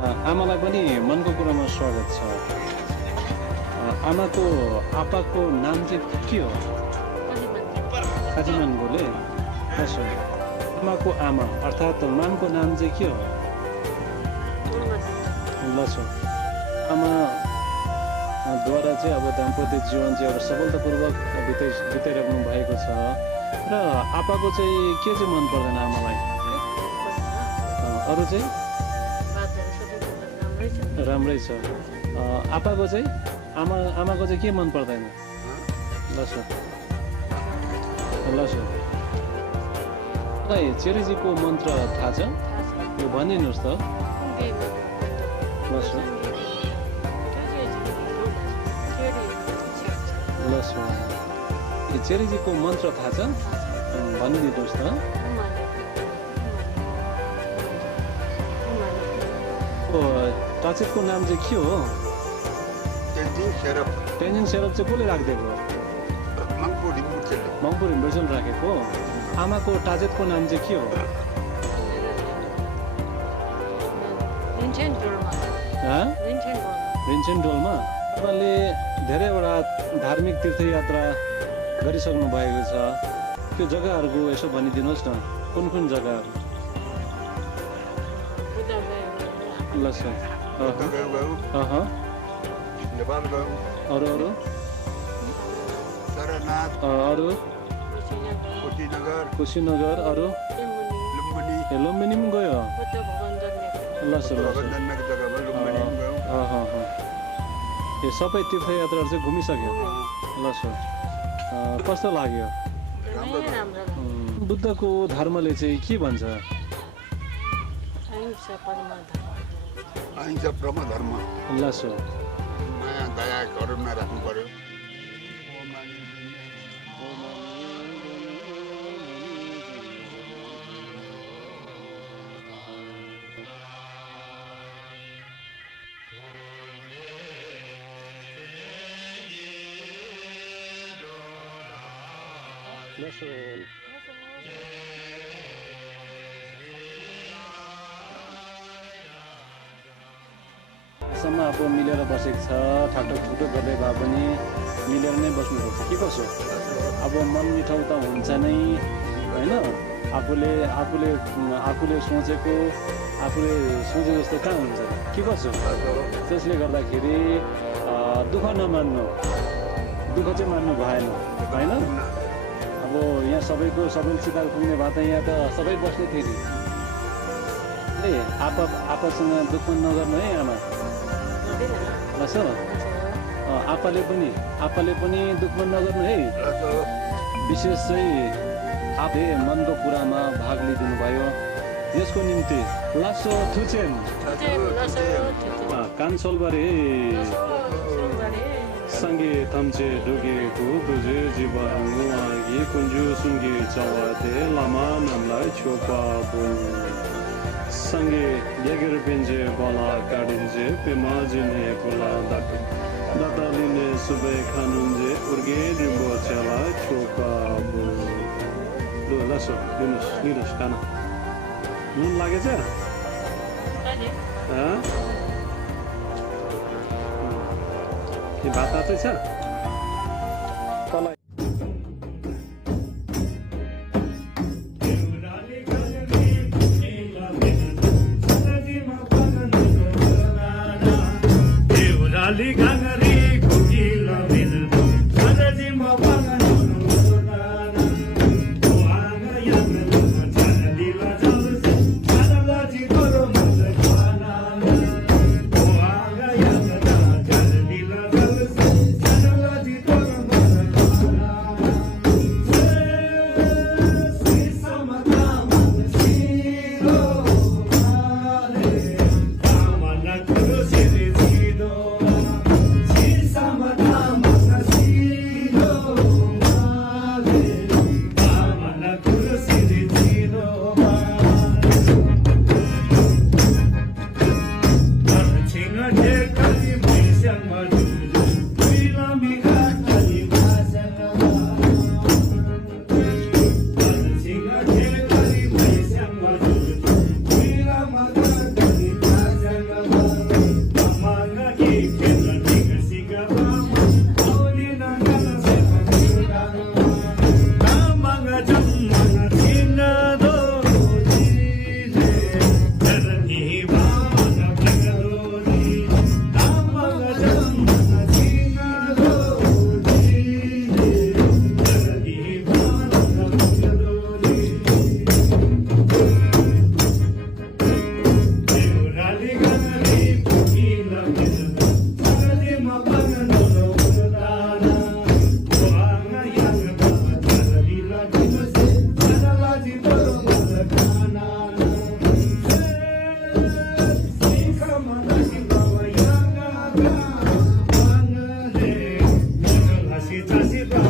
आमालाई पनि मनको कुरामा स्वागत छ। आमाको आपाको नाम चाहिँ के हो? काजीमान बोले। आमाको आमा अर्थात् मानको नाम चाहिँ के हो? लसो। आमाद्वारा चाहिँ अब दाम्पत्य जीवन चाहिँ एउटा सफलतापूर्वक बिताइराख्नु भएको छ र आपाको चाहिँ के चाहिँ मन पर्दैन आमालाई? अरू चाहिँ राम्रै छ। आपाको चाहिँ आमाको चाहिँ के मन पर्दैन? लसो लसो। मलाई चेरीजीको मन्त्र थाहा छ? यो भनिदिनुहोस् त। लसो लसो। ए चेरीजीको मन्त्र थाहा छ? भनिदिनुहोस् त। टाचेटको नाम चाहिँ के हो? टेन्जिङ सेरप चाहिँ कसले राखिदिएको? मङ्पु रिम्बुचेल राखेको। आमाको टाचेटको नाम चाहिँ के हो? रिन्चेन डोलमा। तपाईँले धेरैवटा धार्मिक तीर्थयात्रा गरिसक्नु भएको छ, त्यो जग्गाहरूको यसो भनिदिनुहोस् न, कुन कुन जग्गाहरू? ल सर। अरू अरू अरू कुशीनगर अरू लुम्बिनी पनि गयो। ल सर। यो सबै तीर्थयात्राहरू चाहिँ घुमिसक्यो। ल सर। कस्तो लाग्यो? बुद्धको धर्मले चाहिँ के भन्छ? अहिंसा परम धर्म। ल सर। माया दया करुणा राख्नु पर्यो। सम्म अब मिलेर बसेको छ, ठाकठुक ठुटो गर्दै भए पनि मिलेर नै बस्नुपर्छ। के कसो? अब मन मिठाउ त हुन्छ नै होइन। आफूले सोचेको सोचे जस्तो कहाँ हुन्छ? के कसो? त्यसले गर्दाखेरि दुःख नमान्नु, दुःख चाहिँ मान्नु भएन होइन। अब यहाँ सबैले सिकार पुग्ने भए त यहाँ त सबै बस्ने थियो नि। ए आपासँग दुःख नगर्नु है आमा। लस आपाले पनि दुःख नगर्नु है। विशेष चाहिँ आफूले मनको कुरामा भाग लिइदिनु भयो, यसको निम्ति लासो थुचेन कान्छोलबारे सँगै थम्चे डुगेको तुझे जीवन आगे कुन्जु सुङ्गे चवाते लामा नामलाई छोपा बोल सँगै यगर पेन्जे बला काडिन्जे पेमाजिने पुला दातालिने सुबे खानुन्जे उर्गे रिम्बो चला छोपा बोल। ल लसो लिनुहोस् खाना। नुन लागेछ? के भात तातै छ? झाँसी झाँसी